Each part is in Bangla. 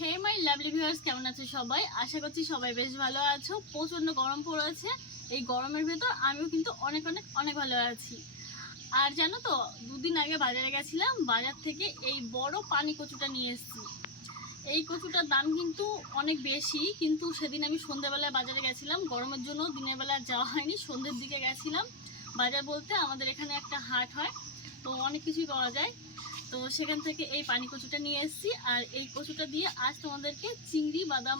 হে মাই লাভলি ভিউয়ার্স কেমন আছো সবাই? আশা করছি সবাই বেশ ভালো আছো। প্রচণ্ড গরম পড়েছে। এই গরমের ভেতর আমিও কিন্তু অনেক অনেক অনেক ভালো আছি। আর জানো তো, দুদিন আগে বাজারে গেছিলাম। বাজার থেকে এই বড় পানি কচুটা নিয়ে এসেছি। এই কচুটার দাম কিন্তু অনেক বেশি, কিন্তু সেদিন আমি সন্ধ্যাবেলায় বাজারে গেছিলাম। গরমের জন্য দিনের বেলা যাওয়া হয়নি, সন্ধ্যের দিকে গেছিলাম। বাজার বলতে আমাদের এখানে একটা হাট হয়, তো অনেক কিছুই পাওয়া যায়। তো সেখান থেকে এই পানি কচুটা নিয়ে এসেছি। আর এই কচুটা দিয়ে আজ তোমাদেরকে চিংড়ি, বাদাম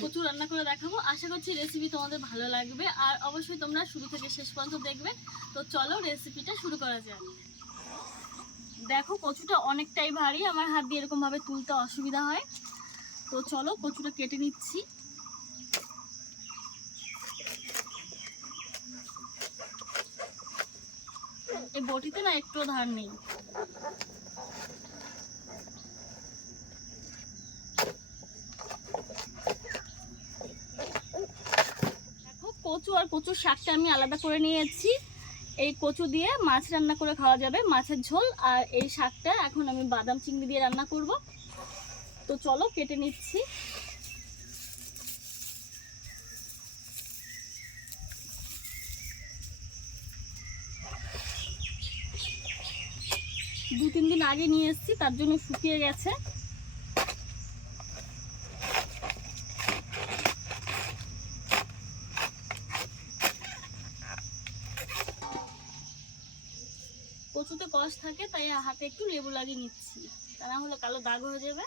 কচু রান্না করে দেখাবো। আশা করছি রেসিপি তোমাদের ভালো লাগবে। আর অবশ্যই তোমরা শুরু থেকে শেষ পর্যন্ত দেখবে। তো চলো রেসিপিটা শুরু করা যাক। দেখো, কচুটা অনেকটাই ভারী। আমার হাত দিয়ে এরকমভাবে তুলতে অসুবিধা হয়। তো চলো কচুটা কেটে নিচ্ছি। এই বটিতে না একটুও ধার নেই দেখো কচু আর কচুর শাকটা আমি আলাদা করে নিয়েছি। এই কচু দিয়ে মাছ রান্না করে খাওয়া যাবে, মাছের ঝোল। আর এই শাকটা এখন আমি বাদাম চিংড়ি দিয়ে রান্না করব। তো চলো কেটে নিচ্ছি। দু তিন দিন আগে নিয়ে এসেছি, তার জন্য শুকিয়ে গেছে। কচুতে কষ থাকে, তাই হাতে একটু লেবু লাগিয়ে নিচ্ছি। তা না হলে কালো দাগ হয়ে যাবে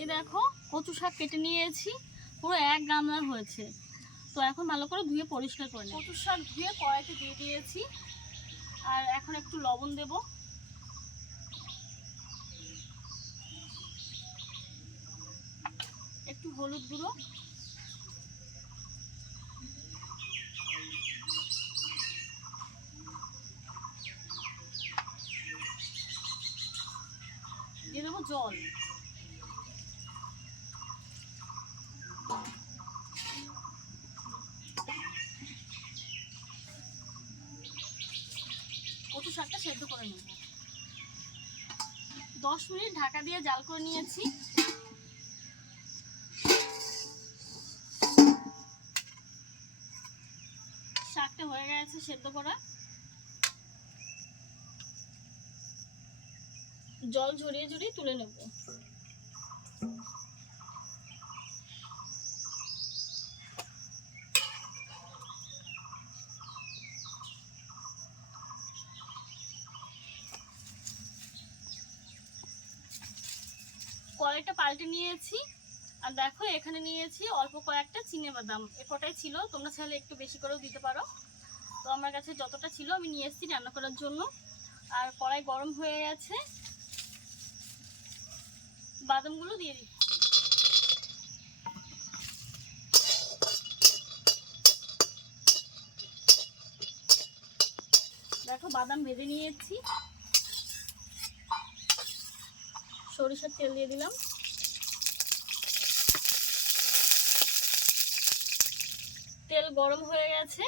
এই দেখো কচু শাক কেটে নিয়েছি, পুরো এক গামলা হয়েছে। তো এখন ভালো করে ধুয়ে পরিষ্কার করে নিই কচু শাক ধুয়ে কড়াইতে দিয়ে দিয়েছি। আর এখন একটু লবণ দেব। একটু হলুদ গুঁড়ো। জল। কচু শাকটা সেদ্ধ করে নেব। দশ মিনিট ঢাকা দিয়ে জাল করে নিয়েছি। শাকটা হয়ে গেছে সেদ্ধ করা। জল ঝরিয়ে ঝরিয়ে তুলে নেব। কড়াইটা পাল্টে নিয়েছি। আর দেখো, এখানে নিয়েছি অল্প কয়েকটা চিনে বাদাম। কটাই ছিল, তোমরা চাইলে একটু বেশি করেও দিতে পারো। তো আমার কাছে যতটা ছিল আমি নিয়ে এসেছি রান্না করার জন্য। আর কড়াই গরম হয়ে গেছে। বাদামগুলো দিয়ে দিচ্ছি। দেখো, বাদাম ভেজে নিয়েছি। সরিষার তেল দিয়ে দিলাম। তেল গরম হয়ে গেছে।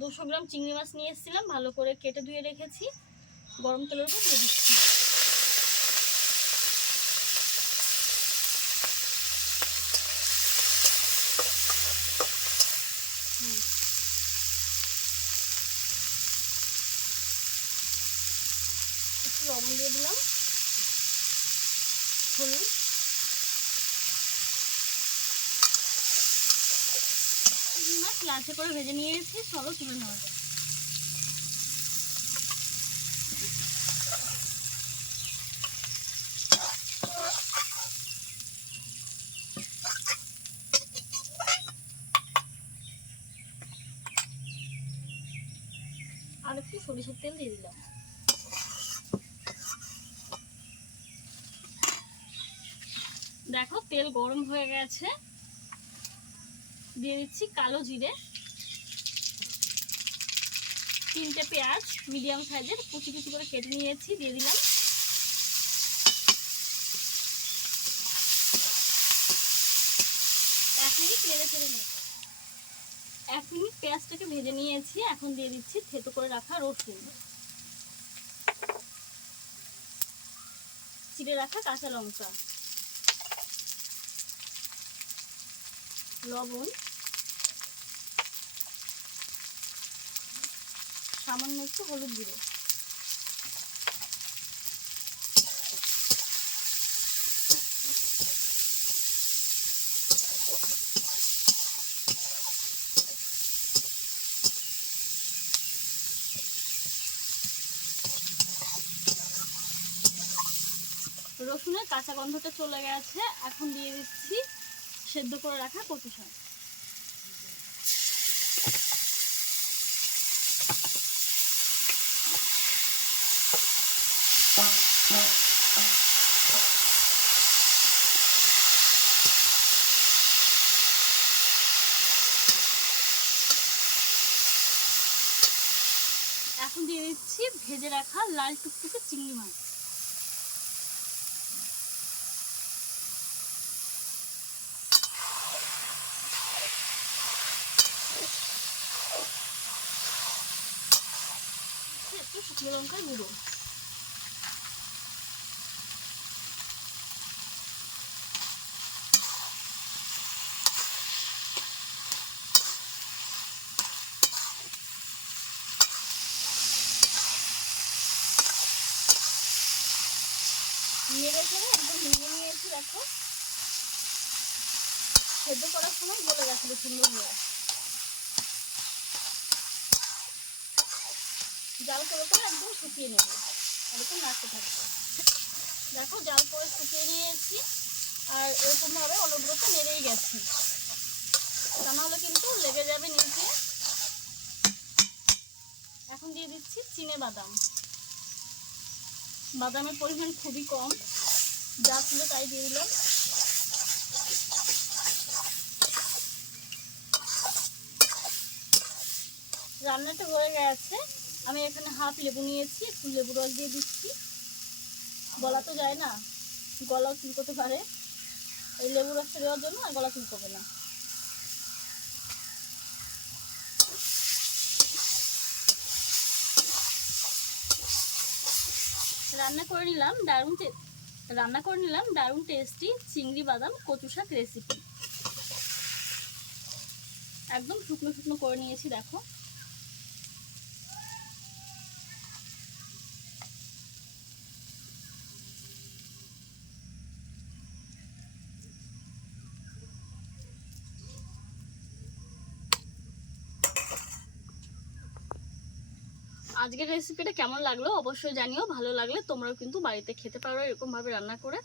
দুশো গ্রাম চিংড়ি মাছ নিয়ে এসেছিলাম, ভালো করে কেটে ধুয়ে রেখেছি। গরম তেলের উপর দিয়ে দিচ্ছি হুম। একটু লবণ দিয়ে দিলাম হলুদ লাচে করে ভেজে নিয়েছি, চলো তুলে নেওয়া যাক। আর একটু সরিষার তেল দিয়ে দিলাম। দেখো, তেল গরম হয়ে গেছে। দিয়ে দিচ্ছি কালো জিরে। তিনটে পেঁয়াজ, মিডিয়াম সাইজের, কুচি কুচি করে কেটে নিয়েছি, দিয়ে দিলাম। এক মিনিট নেড়ে ছেড়ে নেব। এক মিনিট পেঁয়াজটাকে ভেজে নিয়েছি, এখন দিয়ে দিচ্ছি থেতো করে রাখা রসুন। চিড়ে রাখা কাঁচা লঙ্কা। লবণ। সামান্য একটু হলুদ গুঁড়ো রসুনের কাঁচা গন্ধটা চলে গেছে, এখন দিয়ে দিচ্ছি সেদ্ধ করে রাখা কচু শাক। এখন দিয়ে দিচ্ছি ভেজে রাখা লাল টুকটুকে চিংড়ি মাছ। একটু শুকনো লঙ্কার গুঁড়ো। নেড়ে চেড়ে একদম ভেঙে নিয়েছি, দেখো। সেদ্ধ করার সময় গলে গেছিল সুন্দর হয়ে জাল করে করে একদম শুকিয়ে নেব। এরকম নাড়তে থাকবে। দেখো, জাল করে শুকিয়ে নিয়েছি, আর এরকমভাবে অলগ্রত নেড়েই গেছি। তা নাহলে কিন্তু লেগে যাবে নিচে। এখন দিয়ে দিচ্ছি চিনে বাদাম। বাদামের পরিমাণ খুবই কম। যা ছিল তাই দিয়ে দিলাম। রান্নাটা হয়ে গেছে। আমি এখানে হাফ লেবু নিয়েছি, একটু লেবু রস দিয়ে দিচ্ছি। গলা তো যায় না, গলাও চুলকোতে পারে। এই লেবু রসটা দেওয়ার জন্য আর গলা চুলকোবে না। রান্না করে নিলাম দারুণ রান্না করে নিলাম দারুণ টেস্টি চিংড়ি বাদাম কচু শাক রেসিপি একদম শুকনো শুকনো করে নিয়েছি, দেখো। আজকের রেসিপিটা কেমন লাগল অবশ্যই জানিও, ভালো লাগলে তোমরাও কিন্তু বাড়িতে খেতে পারো এরকমভাবে রান্না করে।